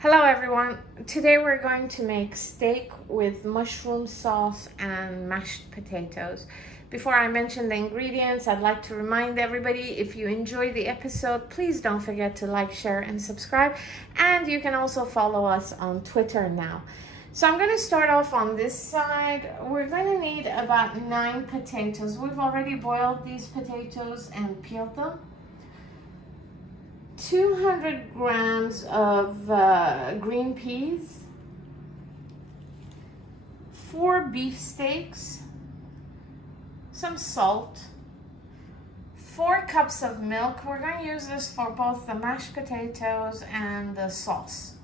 Hello everyone, today we're going to make steak with mushroom sauce and mashed potatoes. Before I mention the ingredients, I'd like to remind everybody, if you enjoyed the episode, please don't forget to like, share and subscribe, and you can also follow us on Twitter now. So I'm going to start off on this side. We're going to need about 9 potatoes. We've already boiled these potatoes and peeled them. 200 grams of green peas, 4 beef steaks, some salt, 4 cups of milk. We're going to use this for both the mashed potatoes and the sauce.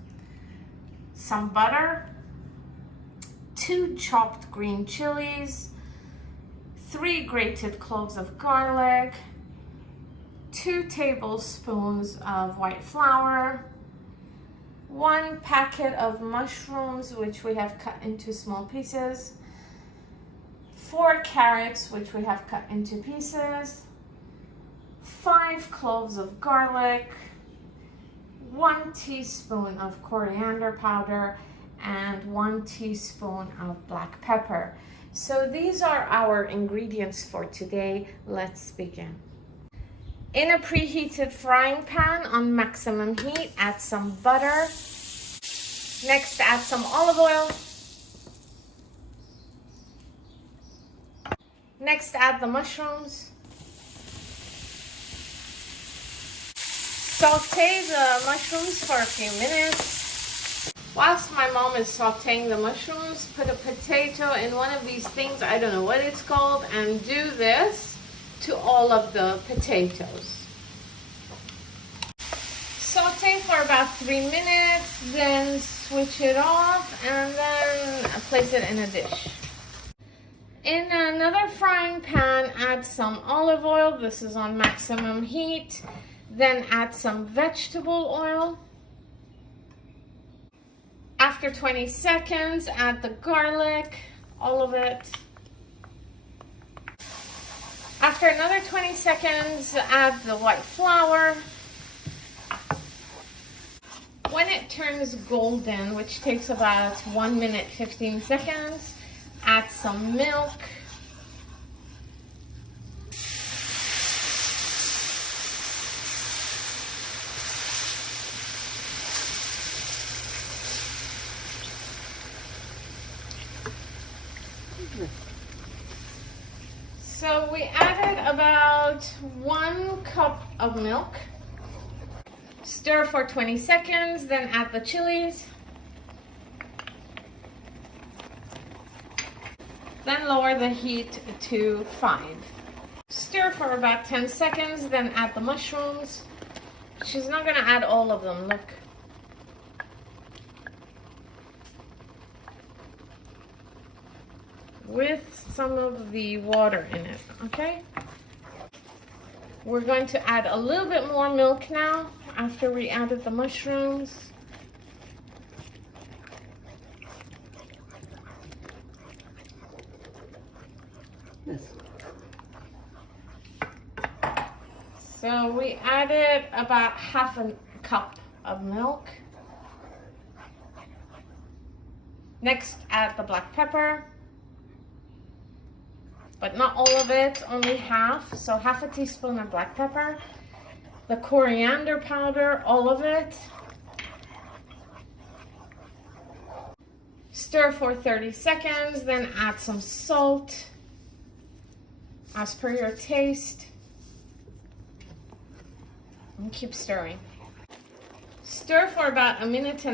Some butter, 2 chopped green chilies, 3 grated cloves of garlic, 2 tablespoons of white flour, 1 packet of mushrooms, which we have cut into small pieces, 4 carrots, which we have cut into pieces, 5 cloves of garlic, 1 teaspoon of coriander powder, and 1 teaspoon of black pepper. So these are our ingredients for today. Let's begin. In a preheated frying pan on maximum heat, add some butter. Next, add some olive oil. Next, add the mushrooms. Saute the mushrooms for a few minutes. Whilst my mom is sauteing the mushrooms, put a potato in one of these things, I don't know what it's called, and do this to all of the potatoes. Saute for about 3 minutes, then switch it off and then place it in a dish. In another frying pan, add some olive oil. This is on maximum heat. Then add some vegetable oil. After 20 seconds, add the garlic, all of it. After another 20 seconds, add the white flour. When it turns golden, which takes about 1 minute 15 seconds, add some milk. So we added about 1 cup of milk. Stir for 20 seconds, then add the chilies. Then lower the heat to 5. Stir for about 10 seconds, then add the mushrooms. She's not going to add all of them, look. With some of the water in it, okay? We're going to add a little bit more milk now after we added the mushrooms. Yes. So we added about half a cup of milk. Next, add the black pepper. But not all of it, only half. So half a teaspoon of black pepper. The coriander powder, all of it. Stir for 30 seconds, then add some salt as per your taste. And keep stirring. Stir for about 1.5 minutes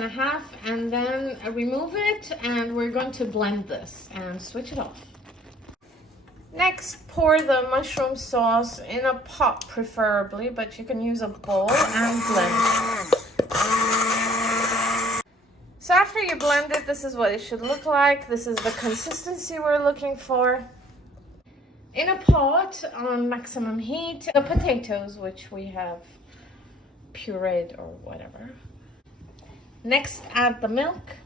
and then remove it, and we're going to blend this and switch it off. Next, pour the mushroom sauce in a pot preferably, but you can use a bowl and blend. So after you blend it, this is what it should look like. This is the consistency we're looking for. In a pot on maximum heat, the potatoes, which we have pureed or whatever. Next, add the milk.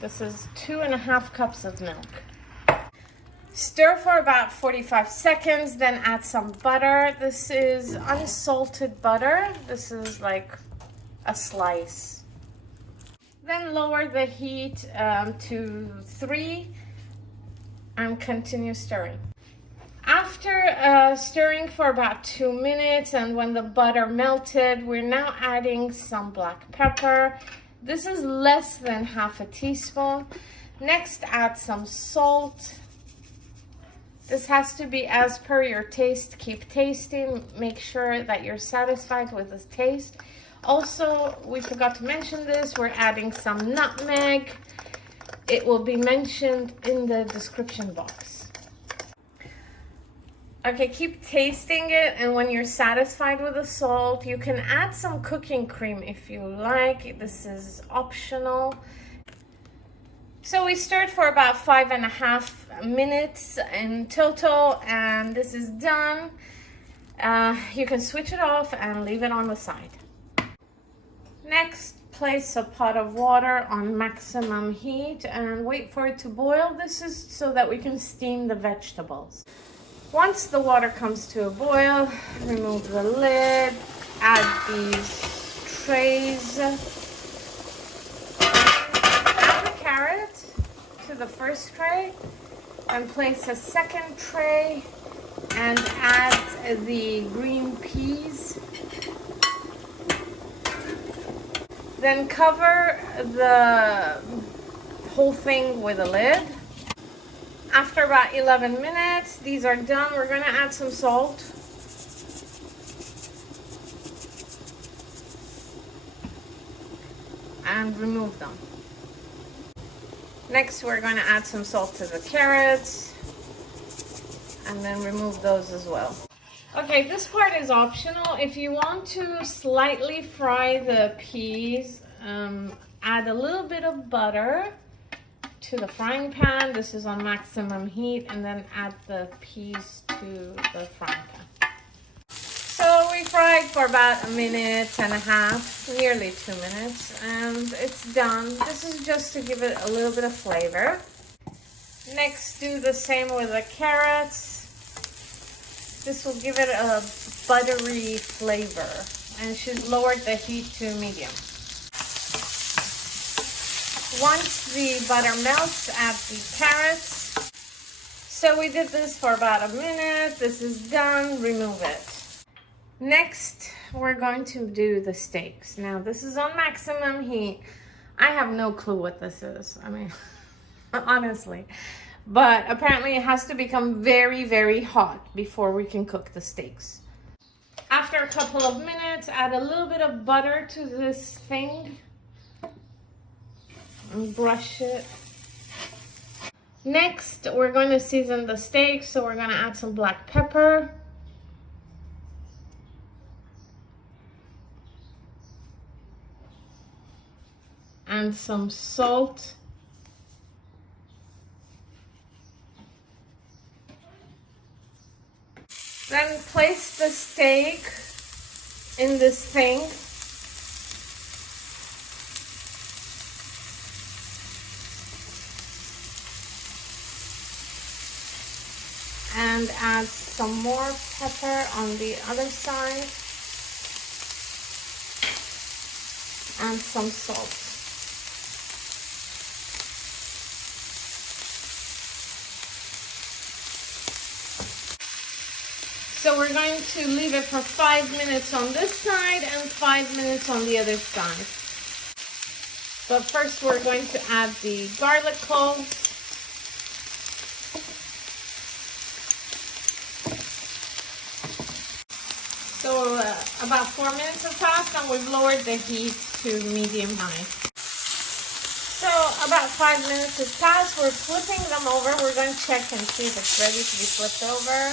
This is 2.5 cups of milk. Stir for about 45 seconds, then add some butter. This is unsalted butter. This is like a slice. Then lower the heat to 3 and continue stirring. After stirring for about 2 minutes and when the butter melted, we're now adding some black pepper. This is less than half a teaspoon. Next, add some salt. This has to be as per your taste. Keep tasting. Make sure that you're satisfied with the taste. Also, we forgot to mention this. We're adding some nutmeg. It will be mentioned in the description box. Okay, keep tasting it, and when you're satisfied with the salt, you can add some cooking cream if you like. This is optional. So we stirred for about 5.5 minutes in total, and this is done. You can switch it off and leave it on the side. Next, place a pot of water on maximum heat and wait for it to boil. This is so that we can steam the vegetables. Once the water comes to a boil, remove the lid, add these trays. Add the carrot to the first tray, and place a second tray and add the green peas. Then cover the whole thing with a lid. After about 11 minutes, these are done. We're going to add some salt. And remove them. Next, we're going to add some salt to the carrots. And then remove those as well. Okay, this part is optional. If you want to slightly fry the peas, add a little bit of butter to the frying pan. This is on maximum heat, and then add the peas to the frying pan. So we fried for about 1.5 minutes, nearly 2 minutes, and it's done. This is just to give it a little bit of flavor. Next, do the same with the carrots. This will give it a buttery flavor, and should lower the heat to medium. Once the butter melts, add the carrots. So we did this for about 1 minute. This is done. Remove it. Next, we're going to do the steaks. Now, this is on maximum heat. I have no clue what this is. I mean, honestly. But apparently it has to become very, very hot before we can cook the steaks. After a couple of minutes, add a little bit of butter to this thing. And brush it. Next, we're going to season the steak, so we're going to add some black pepper. And some salt. Then place the steak in this thing. And add some more pepper on the other side. And some salt. So we're going to leave it for 5 minutes on this side and 5 minutes on the other side. But first we're going to add the garlic cloves. So about 4 minutes have passed and we've lowered the heat to medium high. So about 5 minutes has passed. We're flipping them over. We're going to check and see if it's ready to be flipped over.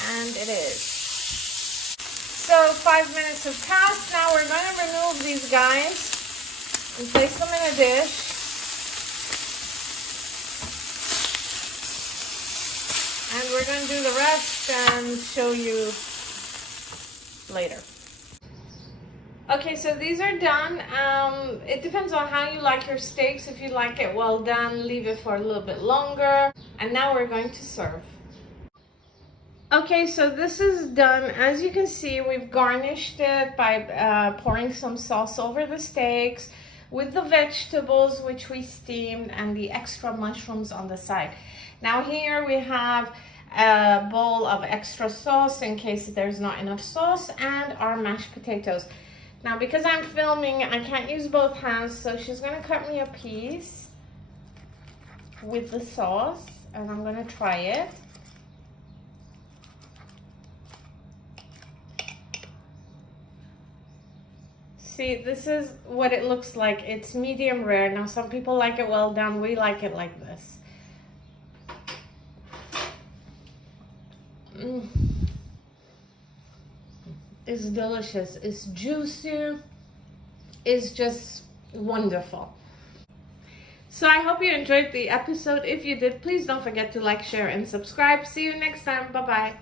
And it is. So 5 minutes have passed. Now we're going to remove these guys and place them in a dish. And we're going to do the rest and show you later. Okay, so these are done. It depends on how you like your steaks. If you like it well done, leave it for a little bit longer. And now we're going to serve. Okay, so this is done. As you can see, we've garnished it by pouring some sauce over the steaks with the vegetables which we steamed and the extra mushrooms on the side. Now here we have a bowl of extra sauce in case there's not enough sauce, and our mashed potatoes. Now because I'm filming, I can't use both hands, so she's gonna cut me a piece with the sauce and I'm gonna try it. See, this is what it looks like. It's medium rare. Now some people like it well done, we like it like this. It's delicious, it's juicy, it's just wonderful. So I hope you enjoyed the episode. If you did, please don't forget to like, share, and subscribe. See you next time. Bye-bye.